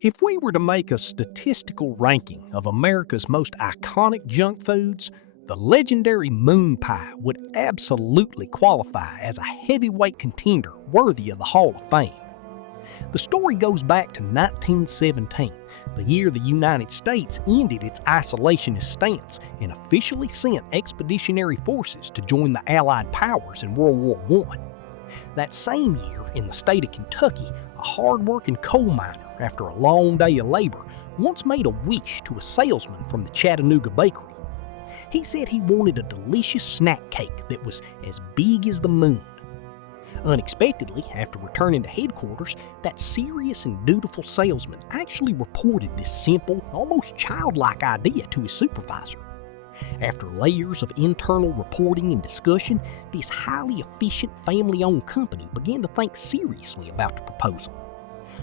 If we were to make a statistical ranking of America's most iconic junk foods, the legendary moon pie would absolutely qualify as a heavyweight contender worthy of the Hall of Fame. The story goes back to 1917, the year the United States ended its isolationist stance and officially sent expeditionary forces to join the Allied powers in World War I. That same year, in the state of Kentucky, a hard-working coal miner, after a long day of labor, once made a wish to a salesman from the Chattanooga bakery. He said he wanted a delicious snack cake that was as big as the moon. Unexpectedly, after returning to headquarters, that serious and dutiful salesman actually reported this simple, almost childlike idea to his supervisor. After layers of internal reporting and discussion, this highly efficient family-owned company began to think seriously about the proposal.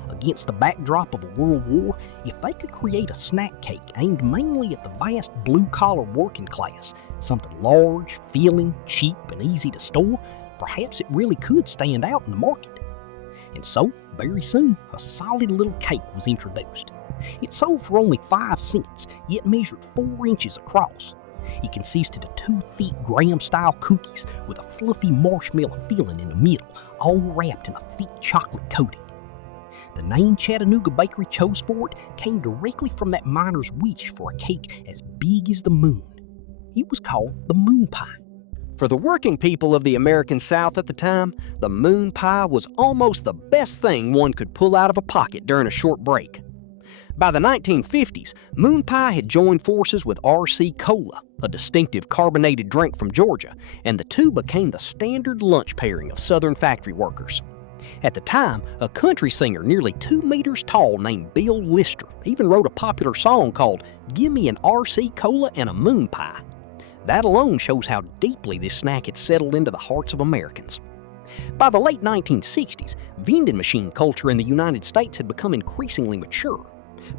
Against the backdrop of a world war, if they could create a snack cake aimed mainly at the vast blue-collar working class, something large, filling, cheap, and easy to store, perhaps it really could stand out in the market. And so, very soon, a solid little cake was introduced. It sold for only 5 cents, yet measured 4 inches across. It consisted of 2 thick Graham-style cookies with a fluffy marshmallow filling in the middle, all wrapped in a thick chocolate coating. The name Chattanooga Bakery chose for it came directly from that miner's wish for a cake as big as the moon. It was called the moon pie. For the working people of the American South at the time, the moon pie was almost the best thing one could pull out of a pocket during a short break. By the 1950s, moon pie had joined forces with RC Cola, a distinctive carbonated drink from Georgia, and the two became the standard lunch pairing of Southern factory workers. At the time, a country singer nearly 2 meters tall named Bill Lister even wrote a popular song called "Give Me an RC Cola and a Moon Pie." That alone shows how deeply this snack had settled into the hearts of Americans. By the late 1960s, vending machine culture in the United States had become increasingly mature.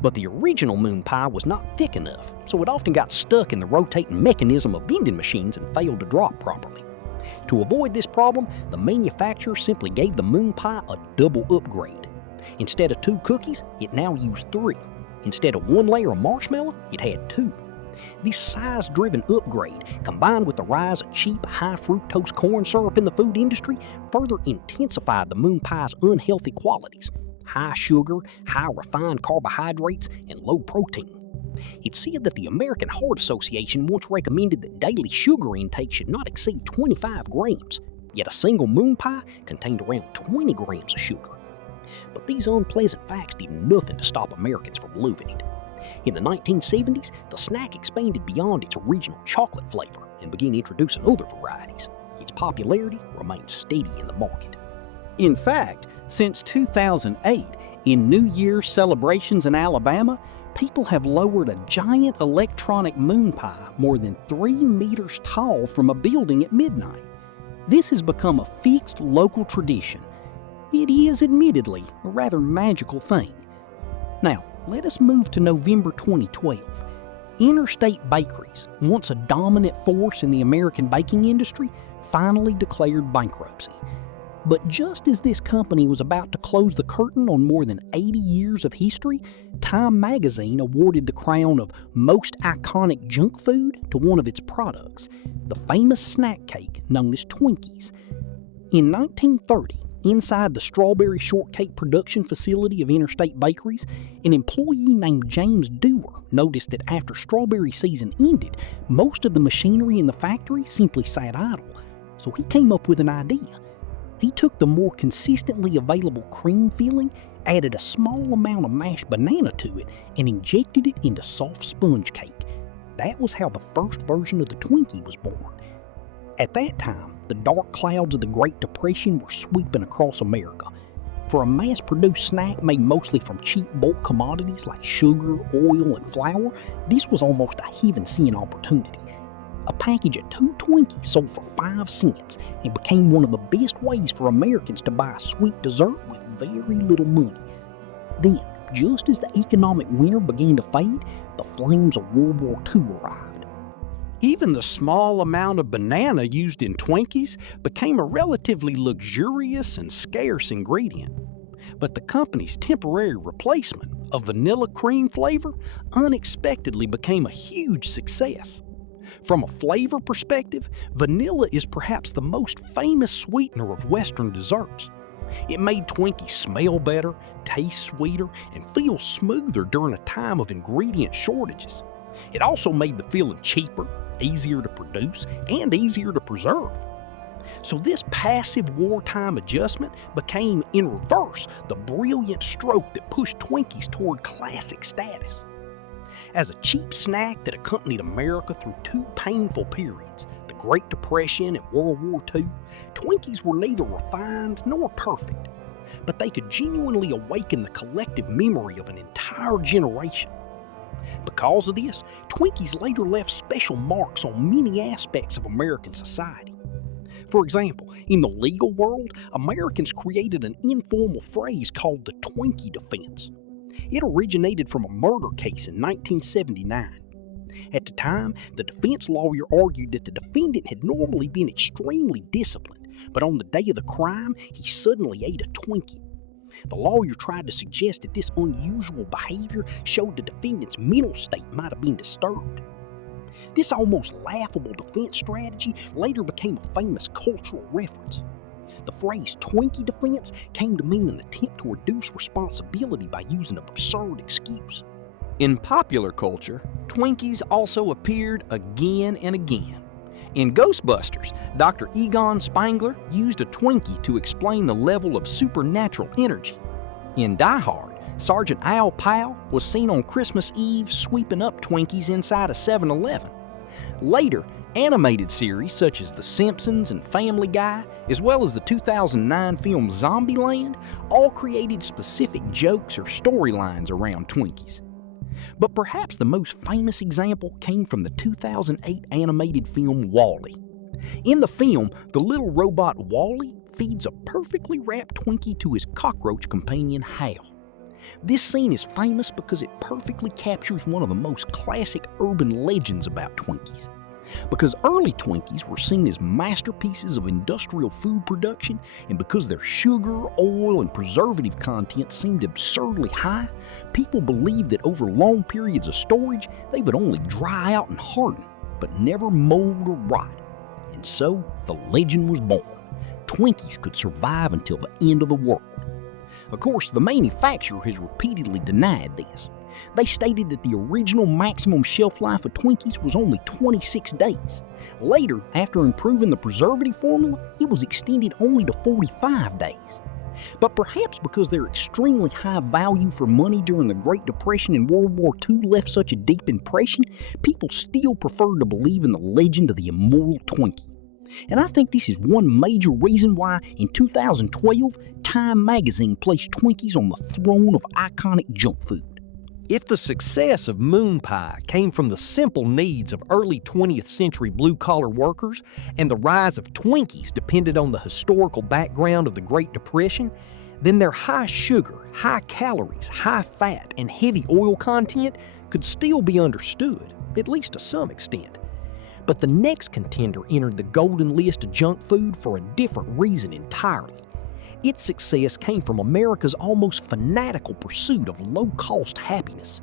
But the original moon pie was not thick enough, so it often got stuck in the rotating mechanism of vending machines and failed to drop properly. To avoid this problem, the manufacturer simply gave the moon pie a double upgrade. Instead of 2 cookies, it now used 3. Instead of 1 layer of marshmallow, it had 2. This size-driven upgrade, combined with the rise of cheap, high-fructose corn syrup in the food industry, further intensified the moon pie's unhealthy qualities: high sugar, high refined carbohydrates, and low protein. It's said that the American Heart Association once recommended that daily sugar intake should not exceed 25 grams, yet a single moon pie contained around 20 grams of sugar. But these unpleasant facts did nothing to stop Americans from loving it. In the 1970s, the snack expanded beyond its original chocolate flavor and began introducing other varieties. Its popularity remained steady in the market. In fact, since 2008, in New Year's celebrations in Alabama, people have lowered a giant electronic moon pie more than 3 meters tall from a building at midnight. This has become a fixed local tradition. It is admittedly a rather magical thing. Now, let us move to November 2012. Interstate Bakeries, once a dominant force in the American baking industry, finally declared bankruptcy. But just as this company was about to close the curtain on more than 80 years of history, Time magazine awarded the crown of most iconic junk food to one of its products, the famous snack cake known as Twinkies. In 1930, inside the strawberry shortcake production facility of Interstate Bakeries, an employee named James Dewar noticed that after strawberry season ended, most of the machinery in the factory simply sat idle. So he came up with an idea. He took the more consistently available cream filling, added a small amount of mashed banana to it, and injected it into soft sponge cake. That was how the first version of the Twinkie was born. At that time, the dark clouds of the Great Depression were sweeping across America. For a mass-produced snack made mostly from cheap bulk commodities like sugar, oil, and flour, this was almost a heaven-sent opportunity. A package of 2 Twinkies sold for 5 cents and became one of the best ways for Americans to buy a sweet dessert with very little money. Then, just as the economic winter began to fade, the flames of World War II arrived. Even the small amount of banana used in Twinkies became a relatively luxurious and scarce ingredient. But the company's temporary replacement, a vanilla cream flavor, unexpectedly became a huge success. From a flavor perspective, vanilla is perhaps the most famous sweetener of Western desserts. It made Twinkies smell better, taste sweeter, and feel smoother during a time of ingredient shortages. It also made the filling cheaper, easier to produce, and easier to preserve. So this passive wartime adjustment became, in reverse, the brilliant stroke that pushed Twinkies toward classic status. As a cheap snack that accompanied America through two painful periods, the Great Depression and World War II, Twinkies were neither refined nor perfect, but they could genuinely awaken the collective memory of an entire generation. Because of this, Twinkies later left special marks on many aspects of American society. For example, in the legal world, Americans created an informal phrase called the Twinkie defense. It originated from a murder case in 1979. At the time, the defense lawyer argued that the defendant had normally been extremely disciplined, but on the day of the crime, he suddenly ate a Twinkie. The lawyer tried to suggest that this unusual behavior showed the defendant's mental state might have been disturbed. This almost laughable defense strategy later became a famous cultural reference. The phrase Twinkie defense came to mean an attempt to reduce responsibility by using an absurd excuse. In popular culture, Twinkies also appeared again and again. In Ghostbusters, Dr. Egon Spengler used a Twinkie to explain the level of supernatural energy. In Die Hard, Sergeant Al Powell was seen on Christmas Eve sweeping up Twinkies inside a 7-Eleven. Later, animated series such as The Simpsons and Family Guy, as well as the 2009 film Zombieland, all created specific jokes or storylines around Twinkies. But perhaps the most famous example came from the 2008 animated film WALL-E. In the film, the little robot WALL-E feeds a perfectly wrapped Twinkie to his cockroach companion Hal. This scene is famous because it perfectly captures one of the most classic urban legends about Twinkies. Because early Twinkies were seen as masterpieces of industrial food production, and because their sugar, oil, and preservative content seemed absurdly high, people believed that over long periods of storage, they would only dry out and harden, but never mold or rot. And so, the legend was born. Twinkies could survive until the end of the world. Of course, the manufacturer has repeatedly denied this. They stated that the original maximum shelf life of Twinkies was only 26 days. Later, after improving the preservative formula, it was extended only to 45 days. But perhaps because their extremely high value for money during the Great Depression and World War II left such a deep impression, people still preferred to believe in the legend of the immortal Twinkie. And I think this is one major reason why, in 2012, Time magazine placed Twinkies on the throne of iconic junk food. If the success of moon pie came from the simple needs of early 20th century blue-collar workers, and the rise of Twinkies depended on the historical background of the Great Depression, then their high sugar, high calories, high fat, and heavy oil content could still be understood, at least to some extent. But the next contender entered the golden list of junk food for a different reason entirely. Its success came from America's almost fanatical pursuit of low-cost happiness.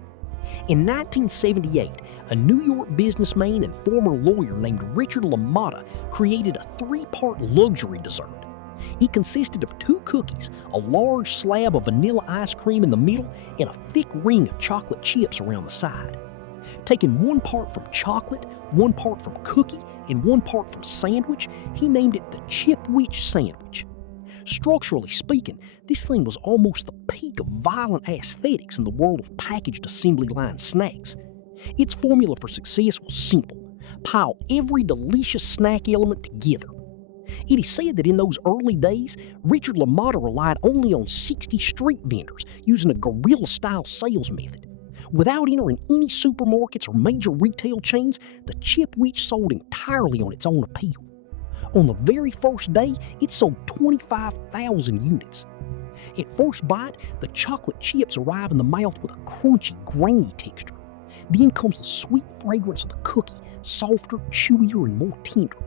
In 1978, a New York businessman and former lawyer named Richard LaMotta created a 3-part luxury dessert. It consisted of 2 cookies, a large slab of vanilla ice cream in the middle, and a thick ring of chocolate chips around the side. Taking 1 part from chocolate, 1 part from cookie, and 1 part from sandwich, he named it the Chipwich sandwich. Structurally speaking, this thing was almost the peak of violent aesthetics in the world of packaged assembly line snacks. Its formula for success was simple: pile every delicious snack element together. It is said that in those early days, Richard LaMotta relied only on 60 street vendors using a guerrilla-style sales method. Without entering any supermarkets or major retail chains, the Chipwich sold entirely on its own appeal. On the very first day, it sold 25,000 units. At first bite, the chocolate chips arrive in the mouth with a crunchy, grainy texture. Then comes the sweet fragrance of the cookie, softer, chewier, and more tender.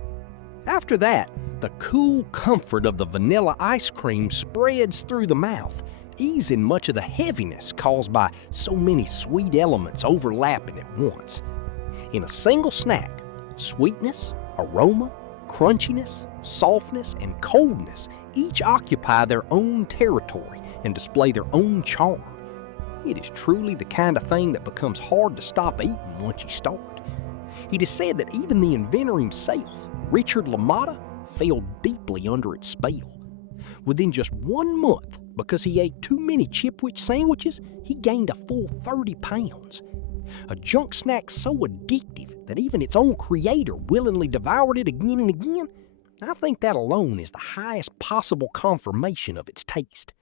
After that, the cool comfort of the vanilla ice cream spreads through the mouth, easing much of the heaviness caused by so many sweet elements overlapping at once. In a single snack, sweetness, aroma, crunchiness, softness, and coldness each occupy their own territory and display their own charm. It is truly the kind of thing that becomes hard to stop eating once you start. It is said that even the inventor himself, Richard LaMotta, fell deeply under its spell. Within just 1 month, because he ate too many Chipwich sandwiches, he gained a full 30 pounds. A junk snack so addictive that even its own creator willingly devoured it again and again, I think that alone is the highest possible confirmation of its taste.